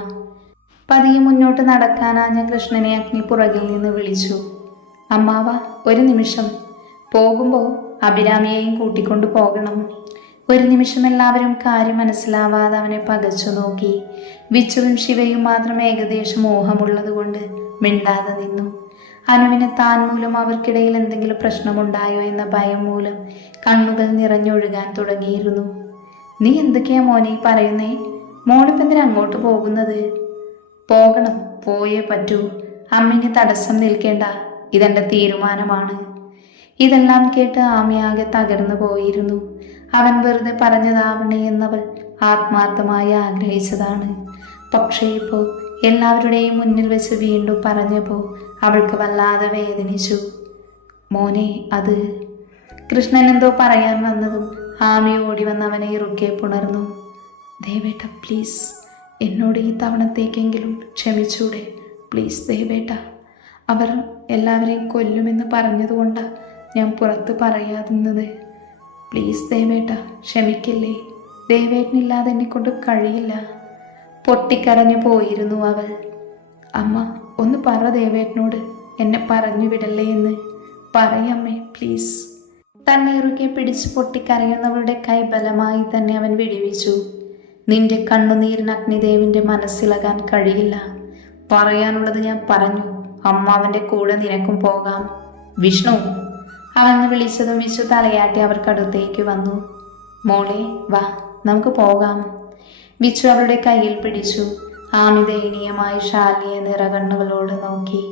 പതിയെ മുന്നോട്ട് നടക്കാനാഞ്ഞ കൃഷ്ണനെ അഗ്നി പുറകിൽ നിന്ന് വിളിച്ചു. അമ്മാവ, ഒരു നിമിഷം. പോകുമ്പോൾ അഭിരാമിയെയും കൂട്ടിക്കൊണ്ടു പോകണം. ഒരു നിമിഷം എല്ലാവരും കാര്യം മനസ്സിലാവാതെ അവനെ പകച്ചു നോക്കി. വിച്ചുവും ശിവയും മാത്രം ഏകദേശം മോഹമുള്ളത് കൊണ്ട് മിണ്ടാതെ നിന്നു. അനുവിന് താൻ മൂലം അവർക്കിടയിൽ എന്തെങ്കിലും പ്രശ്നമുണ്ടായോ എന്ന ഭയം മൂലം കണ്ണുകൾ നിറഞ്ഞൊഴുകാൻ തുടങ്ങിയിരുന്നു. നീ എന്തൊക്കെയാ മോനെ പറയുന്നേ? മോളിപ്പം എന്തിനാ അങ്ങോട്ട് പോകുന്നത്? പോകണം, പോയേ പറ്റൂ. അമ്മിന് തടസ്സം നിൽക്കേണ്ട, ഇതെൻ്റെ തീരുമാനമാണ്. ഇതെല്ലാം കേട്ട് ആമയാകെ തകർന്നു പോയിരുന്നു. അവൻ വെറുതെ പറഞ്ഞതാവണേ എന്നവൾ ആത്മാർത്ഥമായി ആഗ്രഹിച്ചതാണ്. പക്ഷേ ഇപ്പോൾ എല്ലാവരുടെയും മുന്നിൽ വെച്ച് വീണ്ടും പറഞ്ഞപ്പോൾ അവൾക്ക് വല്ലാതെ വേദനിച്ചു. മോനെ, അത് കൃഷ്ണൻ എന്തോ പറയാൻ വന്നതും ആമി ഓടി വന്ന് അവനെ ഇറുക്കെ പുണർന്നു. ദേവേട്ട പ്ലീസ്, എന്നോട് ഈ തവണത്തേക്കെങ്കിലും ക്ഷമിച്ചൂടെ? പ്ലീസ് ദേവേട്ട. അവർ എല്ലാവരെയും കൊല്ലുമെന്ന് പറഞ്ഞതുകൊണ്ടാണ് ഞാൻ പുറത്ത് പറയാതിരുന്നത്. പ്ലീസ് ദേവേട്ട, ക്ഷമിക്കില്ലേ? ദേവേട്ടനില്ലാതെ എന്നെ കൊണ്ട് കഴിയില്ല. പൊട്ടിക്കരഞ്ഞു പോയിരുന്നു അവൾ. അമ്മ, ഒന്ന് പറ ദേവേട്ടനോട്, എന്നെ പറഞ്ഞു വിടല്ലേ എന്ന്. പറയമ്മേ പ്ലീസ്. തന്നെ ഇറുക്കെ പിടിച്ച് പൊട്ടിക്കരയുന്നവളുടെ കൈ ബലമായി തന്നെ അവൻ വിടുവിച്ചു. നിന്റെ കണ്ണുനീരിന് അഗ്നിദേവിൻ്റെ മനസ്സിലാകാൻ കഴിയില്ല. പറയാനുള്ളത് ഞാൻ പറഞ്ഞു. അമ്മാവൻ്റെ കൂടെ നിനക്കും പോകാം. വിഷ്ണു, അവന്ന് വിളിച്ചതും വിഷു തലയാട്ടി അവർക്കടുത്തേക്ക് വന്നു. മോളെ വാ, നമുക്ക് പോകാം. വിച്ചു അവളുടെ കയ്യിൽ പിടിച്ചു. ആമി ദയനീയമായി ശാലിയെ നിറകണ്ണുകളോട് നോക്കി.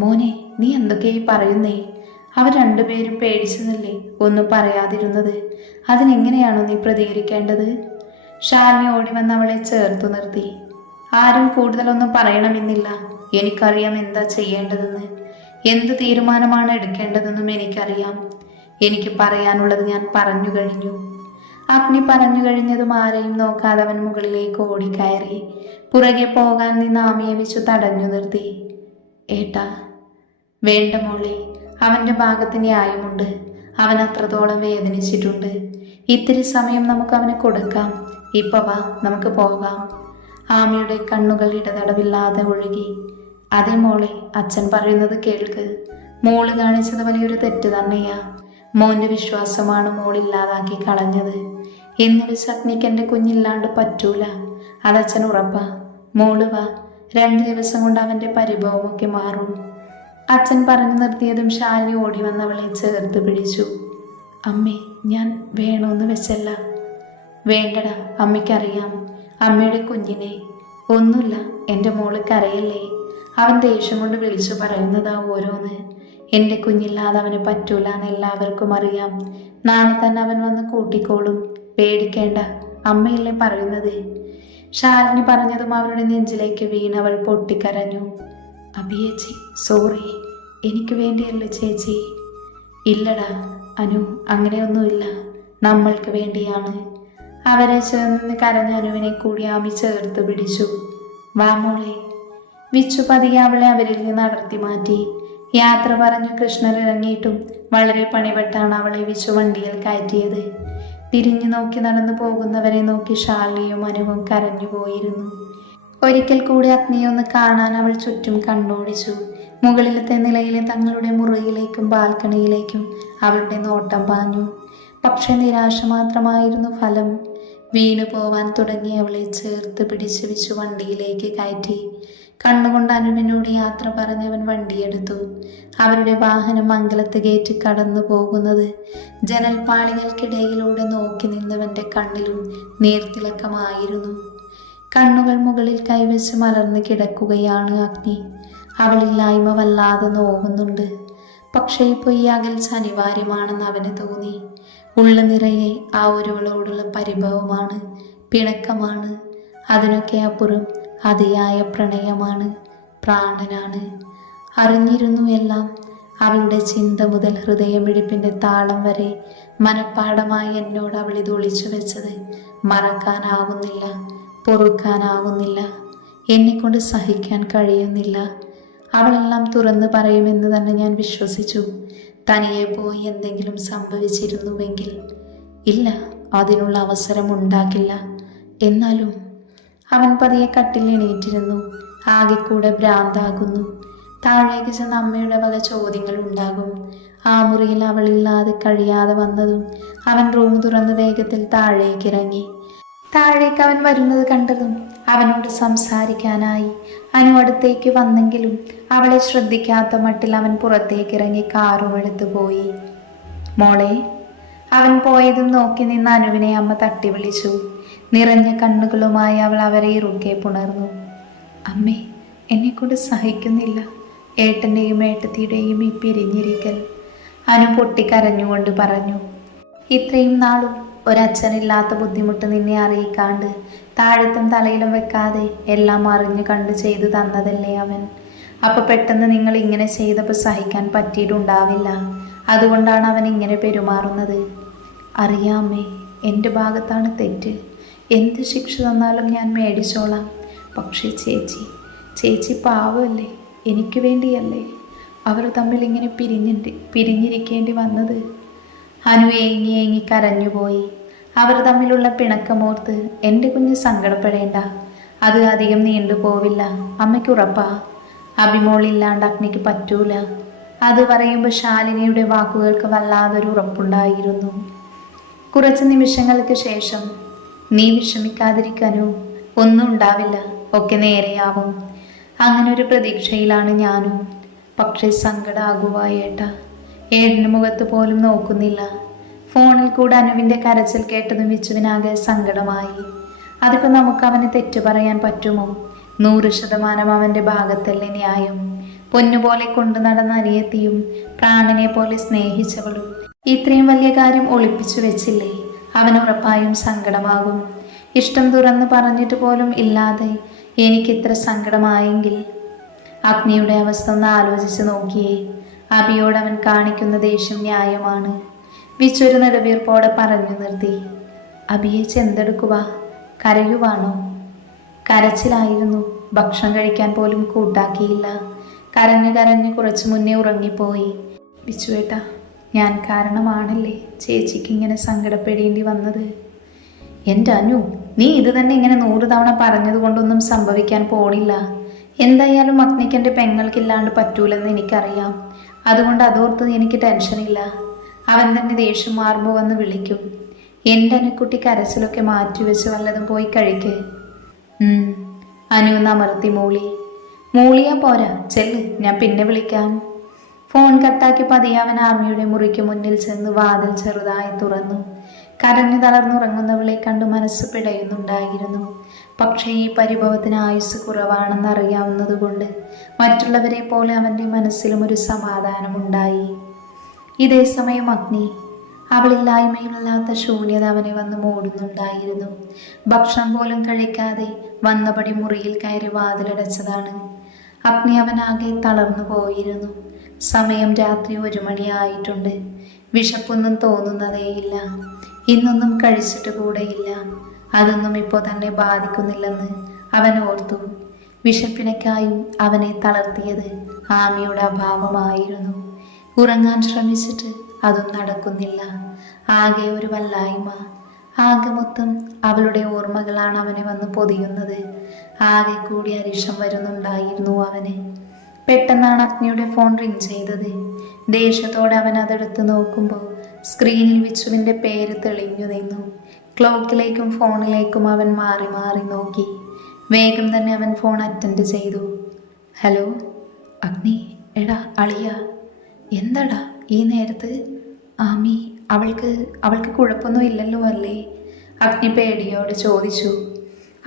മോനെ, നീ എന്തൊക്കെയായി പറയുന്നേ? അവർ രണ്ടുപേരും പേടിച്ചതല്ലേ ഒന്നും പറയാതിരുന്നത്? അതിനെങ്ങനെയാണോ നീ പ്രതികരിക്കേണ്ടത്? ശാലിനി ഓടി വന്ന് അവളെ ചേർത്തു നിർത്തി. ആരും കൂടുതലൊന്നും പറയണമെന്നില്ല. എനിക്കറിയാം എന്താ ചെയ്യേണ്ടതെന്ന്, എന്ത് തീരുമാനമാണ് എടുക്കേണ്ടതെന്നും എനിക്കറിയാം. എനിക്ക് പറയാനുള്ളത് ഞാൻ പറഞ്ഞു കഴിഞ്ഞു. അഗ്നി പറഞ്ഞു കഴിഞ്ഞതും ആരെയും നോക്കാതെ അവൻ മുകളിലേക്ക് ഓടിക്കയറി. പുറകെ പോകാൻ നിന്ന് ആമിയെ വെച്ചു തടഞ്ഞു നിർത്തി. ഏട്ടാ. വേണ്ട മോളെ, അവൻ്റെ ഭാഗത്ത് ന്യായമുണ്ട്. അവൻ അത്രത്തോളം വേദനിച്ചിട്ടുണ്ട്. ഇത്തിരി സമയം നമുക്ക് അവന് കൊടുക്കാം. ഇപ്പൊ വാ, നമുക്ക് പോകാം. ആമിയുടെ കണ്ണുകൾ ഇടതടവില്ലാതെ ഒഴുകി. അതെ മോളെ, അച്ഛൻ പറയുന്നത് കേൾക്ക്. മോള് കാണിച്ചത് വലിയൊരു തെറ്റ് തന്നെയാ. മോൻ്റെ വിശ്വാസമാണ് മോളില്ലാതാക്കി കളഞ്ഞത്. എന്ന് വെച്ച് അഗ്നിക്ക് എൻ്റെ കുഞ്ഞില്ലാണ്ട് പറ്റൂല. അതച്ഛൻ ഉറപ്പാ. മോള് വാ, 2 ദിവസം കൊണ്ട് അവൻ്റെ പരിഭവമൊക്കെ മാറും. അച്ഛൻ പറഞ്ഞു നിർത്തിയതും ശാലിനി ഓടി വന്നവളെ ചേർത്ത് പിടിച്ചു. അമ്മേ, ഞാൻ വേണമെന്ന് വെച്ചല്ല. വേണ്ടടാ, അമ്മയ്ക്കറിയാം അമ്മയുടെ കുഞ്ഞിനെ. ഒന്നുമില്ല, എൻ്റെ മോള് കരയല്ലേ. അവൻ ദേഷ്യം കൊണ്ട് വിളിച്ചു പറയുന്നതാ ഓരോന്ന്. എൻ്റെ കുഞ്ഞില്ലാതെ അവന് പറ്റൂല എന്ന് എല്ലാവർക്കും അറിയാം. നാളെ തന്നെ അവൻ വന്ന് കൂട്ടിക്കോളും. പേടിക്കേണ്ട, അമ്മയല്ലേ പറയുന്നത്. ശാലിനി പറഞ്ഞതും അവരുടെ നെഞ്ചിലേക്ക് വീണവൾ പൊട്ടിക്കരഞ്ഞു. അഭിയേച്ചി, സോറി, എനിക്ക് വേണ്ടിയല്ല ചേച്ചി. ഇല്ലടാ അനു, അങ്ങനെയൊന്നുമില്ല, നമ്മൾക്ക് വേണ്ടിയാണ്. അവരെ ചേർന്ന് കരഞ്ഞ അനുവിനെ കൂടി ആമി ചേർത്ത് പിടിച്ചു. വാ മോളെ. വിച്ചു പതിയെ അവളെ അവരിൽ നിന്ന് അടർത്തി മാറ്റി. യാത്ര പറഞ്ഞു കൃഷ്ണൻ ഇറങ്ങിയിട്ടും വളരെ പണിപ്പെട്ടാണ് അവളെ വിച്ചു വണ്ടിയിൽ കയറ്റിയത്. തിരിഞ്ഞു നോക്കി നടന്നു പോകുന്നവരെ നോക്കി ശാലിനിയും അനുവും കരഞ്ഞു പോയിരുന്നു. ഒരിക്കൽ കൂടി അഗ്നിയൊന്ന് കാണാൻ അവൾ ചുറ്റും കണ്ണോടിച്ചു. മുകളിലത്തെ നിലയിലെ തങ്ങളുടെ മുറിയിലേക്കും ബാൽക്കണിയിലേക്കും അവളുടെ നോട്ടം പാഞ്ഞു. പക്ഷെ നിരാശ മാത്രമായിരുന്നു ഫലം. വീണു പോവാൻ തുടങ്ങി അവളെ ചേർത്ത് പിടിച്ച് വെച്ചു വണ്ടിയിലേക്ക് കയറ്റി. കണ്ണുകൊണ്ട് അനുവിനോട് യാത്ര പറഞ്ഞവൻ വണ്ടിയെടുത്തു. അവരുടെ വാഹനം മംഗലത്ത് ഗേറ്റ് കടന്നു പോകുന്നത് ജനൽപ്പാളികൾക്കിടയിലൂടെ നോക്കി നിന്നവൻ്റെ കണ്ണിലും നീർത്തിളക്കമായിരുന്നു. കണ്ണുകൾ മുകളിൽ കൈവച്ച് മലർന്നു കിടക്കുകയാണ് അഗ്നി. അവളില്ലായ്മ വല്ലാതെ നോവുന്നുണ്ട്. പക്ഷേ ഇപ്പോൾ ഈ അകൽച്ച അനിവാര്യമാണെന്ന് അവന് തോന്നി. ഉള്ളു നിറയെ ആ ഒരുവളോടുള്ള പരിഭവമാണ്, പിണക്കമാണ്. അതിനൊക്കെ അപ്പുറം അതിയായ പ്രണയമാണ്, പ്രാണനാണ്. അറിഞ്ഞിരുന്നു എല്ലാം. അവളുടെ ചിന്ത മുതൽ ഹൃദയമിടിപ്പിൻ്റെ താളം വരെ മനപ്പാടമായി എന്നോട് അവൾ ഇത് ഒളിച്ചു വെച്ചത് മറക്കാനാവുന്നില്ല, പൊറുക്കാനാവുന്നില്ല, എന്നെക്കൊണ്ട് സഹിക്കാൻ കഴിയുന്നില്ല. അവളെല്ലാം തുറന്നു പറയുമെന്ന് തന്നെ ഞാൻ വിശ്വസിച്ചു. തനിയെ പോയി എന്തെങ്കിലും സംഭവിച്ചിരുന്നുവെങ്കിൽ ഇല്ല, അതിനുള്ള അവസരം ഉണ്ടാകില്ല. എന്നാലും അവൻ പതിയെ കട്ടിൽ എണീറ്റിരുന്നു. ആകെ കൂടെ ഭ്രാന്താകുന്നു. താഴേക്ക് ചെന്ന് അമ്മയുടെ വക ചോദ്യങ്ങൾ ഉണ്ടാകും. ആ മുറിയിൽ അവളില്ലാതെ കഴിയാതെ വന്നതും അവൻ റൂം തുറന്ന് വേഗത്തിൽ താഴേക്കിറങ്ങി. താഴേക്ക് അവൻ വരുന്നത് കണ്ടതും അവനോട് സംസാരിക്കാനായി അനു അടുത്തേക്ക് വന്നെങ്കിലും അവളെ ശ്രദ്ധിക്കാത്ത മട്ടിൽ അവൻ പുറത്തേക്കിറങ്ങി കാറും എടുത്തു പോയി. മോളെ. അവൻ പോയതും നോക്കി നിന്ന് അനുവിനെ അമ്മ തട്ടി വിളിച്ചു. നിറഞ്ഞ കണ്ണുകളുമായി അവൾ അവരെ ഇറുക്കെ പുണർന്നു. അമ്മേ, എന്നെക്കൊണ്ട് സഹിക്കുന്നില്ല, ഏട്ടൻ്റെയും ഏട്ടത്തിയുടെയും ഈ പിരിഞ്ഞിരിക്കൽ. അനു പൊട്ടിക്കരഞ്ഞുകൊണ്ട് പറഞ്ഞു. ഇത്രയും നാളും ഒരച്ഛനില്ലാത്ത ബുദ്ധിമുട്ട് നിന്നെ അറിയിക്കാണ്ട് താഴത്തും തലയിലും വെക്കാതെ എല്ലാം അറിഞ്ഞു കണ്ടു ചെയ്തു തന്നതല്ലേ അവൻ. അപ്പോൾ പെട്ടെന്ന് നിങ്ങൾ ഇങ്ങനെ ചെയ്തപ്പോൾ സഹിക്കാൻ പറ്റിയിട്ടുണ്ടാവില്ല. അതുകൊണ്ടാണ് അവൻ ഇങ്ങനെ പെരുമാറുന്നത്. അറിയാമേ, എൻ്റെ ഭാഗത്താണ് തെറ്റ്. എന്ത് ശിക്ഷ തന്നാലും ഞാൻ മേടിച്ചോളാം. പക്ഷേ ചേച്ചി പാവമല്ലേ, എനിക്ക് വേണ്ടിയല്ലേ അവർ തമ്മിൽ ഇങ്ങനെ പിരിഞ്ഞിരിക്കേണ്ടി വന്നത്. അനു ഏങ്ങി കരഞ്ഞുപോയി. അവർ തമ്മിലുള്ള പിണക്കമോർത്ത് എൻ്റെ കുഞ്ഞ് സങ്കടപ്പെടേണ്ട, അത് അധികം നീണ്ടുപോവില്ല. അമ്മയ്ക്ക് ഉറപ്പാ. അഭിമോളില്ലാണ്ട് അഗ്നിക്ക് പറ്റൂല. അത് പറയുമ്പോൾ ശാലിനിയുടെ വാക്കുകൾക്ക് വല്ലാതൊരു ഉറപ്പുണ്ടായിരുന്നു. കുറച്ച് നിമിഷങ്ങൾക്ക് ശേഷം, നീ വിഷമിക്കാതിരിക്കാനോ, ഒന്നും ഉണ്ടാവില്ല, ഒക്കെ നേരെയാവും. അങ്ങനെ ഒരു പ്രതീക്ഷയിലാണ് ഞാനും. പക്ഷേ സങ്കടമാകുവാ ഏട്ടാ. ഏടിൻ്റെ മുഖത്ത് പോലും നോക്കുന്നില്ല. ഫോണിൽ കൂടെ അനുവിൻ്റെ കരച്ചിൽ കേട്ടതും വിച്ചുവിനാകെ സങ്കടമായി. അതിപ്പോൾ നമുക്ക് അവനെ തെറ്റു പറയാൻ പറ്റുമോ? 100% അവൻ്റെ ഭാഗത്തല്ലേ ന്യായം. പൊന്നുപോലെ കൊണ്ടു നടന്ന അനിയത്തിയും പ്രാണനെ പോലെ സ്നേഹിച്ചവളും ഇത്രയും വലിയ കാര്യം ഒളിപ്പിച്ചു വെച്ചില്ലേ? അവൻ ഉറപ്പായും സങ്കടമാകും. ഇഷ്ടം തുറന്ന് പറഞ്ഞിട്ട് പോലും ഇല്ലാതെ എനിക്കിത്ര സങ്കടമായെങ്കിൽ അഗ്നിയുടെ അവസ്ഥ ഒന്ന് ആലോചിച്ച് നോക്കിയേ. അബിയോട് അവൻ കാണിക്കുന്ന ദേഷ്യം ന്യായമാണ്. വിച്ചൊരു നെടുവീർപ്പോടെ പറഞ്ഞു നിർത്തി. അബിയെ ചെന്തെടുക്കുക, കരയുവാണോ? കരച്ചിലായിരുന്നു. ഭക്ഷണം കഴിക്കാൻ പോലും കൂട്ടാക്കിയില്ല. കരഞ്ഞു കുറച്ചു മുന്നേ ഉറങ്ങിപ്പോയി. വിച്ചുവേട്ടാ, ഞാൻ കാരണമാണല്ലേ ചേച്ചിക്ക് ഇങ്ങനെ സങ്കടപ്പെടേണ്ടി വന്നത്. എൻ്റെ അനു, നീ ഇത് തന്നെ ഇങ്ങനെ 100 തവണ പറഞ്ഞത് കൊണ്ടൊന്നും സംഭവിക്കാൻ പോണില്ല. എന്തായാലും അഗ്നിക്ക് എൻ്റെ പെങ്ങൾക്കില്ലാണ്ട് പറ്റൂലെന്ന് എനിക്കറിയാം. അതുകൊണ്ട് അതോർത്ത് എനിക്ക് ടെൻഷനില്ല. അവൻ തന്നെ ദേഷ്യം മാറുമ്പോൾ വന്ന് വിളിക്കും. എൻ്റെ അനുക്കുട്ടി കരച്ചിലൊക്കെ മാറ്റിവെച്ച് വല്ലതും പോയി കഴിക്ക്. അനു നമർത്തി മൂളിയാ പോരാ, ചെല്ല്, ഞാൻ പിന്നെ വിളിക്കാം. ഫോൺ കട്ടാക്കി പതിയെ അവൻ ആമിയുടെ മുറിക്ക് മുന്നിൽ ചെന്ന് വാതിൽ ചെറുതായി തുറന്നു. കരഞ്ഞു തളർന്നുറങ്ങുന്നവളെ കണ്ടു മനസ്സ് പിടയുന്നുണ്ടായിരുന്നു. പക്ഷേ ഈ പരിഭവത്തിന് ആയുസ് കുറവാണെന്ന് അറിയാവുന്നതുകൊണ്ട് മറ്റുള്ളവരെ പോലെ അവൻ്റെ മനസ്സിലും ഒരു സമാധാനമുണ്ടായി. ഇതേ സമയം അഗ്നി, അവളില്ലായ്മയില്ലാത്ത ശൂന്യത അവനെ വന്ന് മൂടുന്നുണ്ടായിരുന്നു. ഭക്ഷണം പോലും കഴിക്കാതെ വന്നപടി മുറിയിൽ കയറി വാതിലടച്ചതാണ്. അഗ്നി അവനാകെ തളർന്നു പോയിരുന്നു. സമയം രാത്രി 1 മണിയായിട്ടുണ്ട്. വിശപ്പൊന്നും തോന്നുന്നതേയില്ല. ഇന്നൊന്നും കഴിച്ചിട്ട് കൂടെയില്ല. അതൊന്നും ഇപ്പോൾ തന്നെ ബാധിക്കുന്നില്ലെന്ന് അവൻ ഓർത്തു. വിശപ്പിനേക്കായും അവനെ തളർത്തിയത് ആമിയുടെ അഭാവമായിരുന്നു. ഉറങ്ങാൻ ശ്രമിച്ചിട്ട് അതും നടക്കുന്നില്ല. ആകെ ഒരു വല്ലായ്മ. ആകെ മൊത്തം അവളുടെ ഓർമ്മകളാണ് അവനെ വന്ന് പൊതിയുന്നത്. ആകെ കൂടി അരിശം വരുന്നുണ്ടായിരുന്നു അവന്. പെട്ടെന്നാണ് അഗ്നിയുടെ ഫോൺ റിങ് ചെയ്തത്. ദേഷ്യത്തോടെ അവൻ അതെടുത്ത് നോക്കുമ്പോൾ സ്ക്രീനിൽ വിച്ചുവിൻ്റെ പേര് തെളിഞ്ഞു നിന്നു. ക്ലോക്കിലേക്കും ഫോണിലേക്കും അവൻ മാറി മാറി നോക്കി. വേഗം തന്നെ അവൻ ഫോൺ അറ്റൻഡ് ചെയ്തു. ഹലോ അഗ്നി, എടാ അളിയ, എന്താടാ ഈ നേരത്ത്? ആമി, അവൾക്ക് കുഴപ്പമൊന്നും ഇല്ലല്ലോ അല്ലേ? അഗ്നി പേടിയോട് ചോദിച്ചു.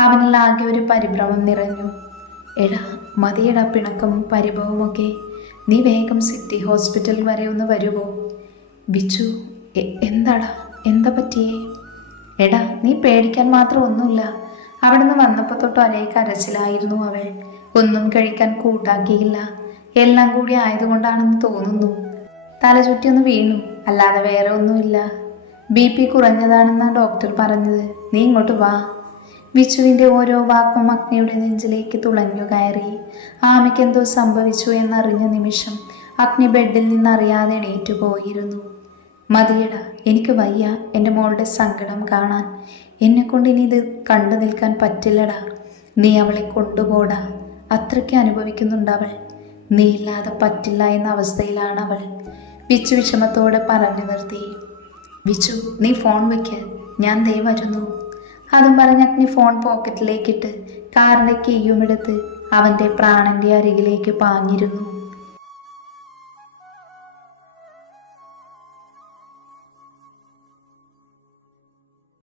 അവനിലാകെ ഒരു പരിഭ്രമം നിറഞ്ഞു. എടാ മതിയെടാ പിണക്കം പരിഭവമൊക്കെ. നീ വേഗം സിറ്റി ഹോസ്പിറ്റൽ വരെ ഒന്ന് വരുമോ? ബിച്ചു, എന്താടാ, എന്താ പറ്റിയേ? എടാ നീ പേടിക്കാൻ മാത്രം ഒന്നുമില്ല. അവിടുന്ന് വന്നപ്പോൾ തൊട്ട് ഒരേ കരച്ചിലായിരുന്നു അവൾ. ഒന്നും കഴിക്കാൻ കൂട്ടാക്കിയില്ല. എല്ലാം കൂടി ആയതുകൊണ്ടാണെന്ന് തോന്നുന്നു. തല ചുറ്റിയൊന്ന് വീണു, അല്ലാതെ വേറെ ഒന്നുമില്ല. BP കുറഞ്ഞതാണെന്നാണ് ഡോക്ടർ പറഞ്ഞത്. നീ ഇങ്ങോട്ട് വാ. വിച്ചുവിൻ്റെ ഓരോ വാക്കും അഗ്നിയുടെ നെഞ്ചിലേക്ക് തുളഞ്ഞു കയറി. ആമയ്ക്ക് എന്തോ സംഭവിച്ചു എന്നറിഞ്ഞ നിമിഷം അഗ്നി ബെഡിൽ നിന്നറിയാതെ എണീറ്റു പോയിരുന്നു. മതിയടാ, എനിക്ക് വയ്യ എൻ്റെ മോളുടെ സങ്കടം കാണാൻ. എന്നെക്കൊണ്ട് ഇനി ഇത് കണ്ടു നിൽക്കാൻ പറ്റില്ലടാ. നീ അവളെ കൊണ്ടുപോടാ. അത്രയ്ക്ക് അനുഭവിക്കുന്നുണ്ടവൾ. നീ ഇല്ലാതെ പറ്റില്ല എന്ന അവസ്ഥയിലാണ് അവൾ. വിച്ചു വിഷമത്തോടെ പറഞ്ഞു നിർത്തി. വിച്ചു, നീ ഫോൺ വയ്ക്ക്, ഞാൻ ദേ വരുന്നു. അതും പറഞ്ഞ് അഗ്നി ഫോൺ പോക്കറ്റിലേക്കിട്ട് കാറിൻ്റെ കീയുമെടുത്ത് അവൻ്റെ പ്രാണൻ്റെ അരികിലേക്ക് പാഞ്ഞിരുന്നു.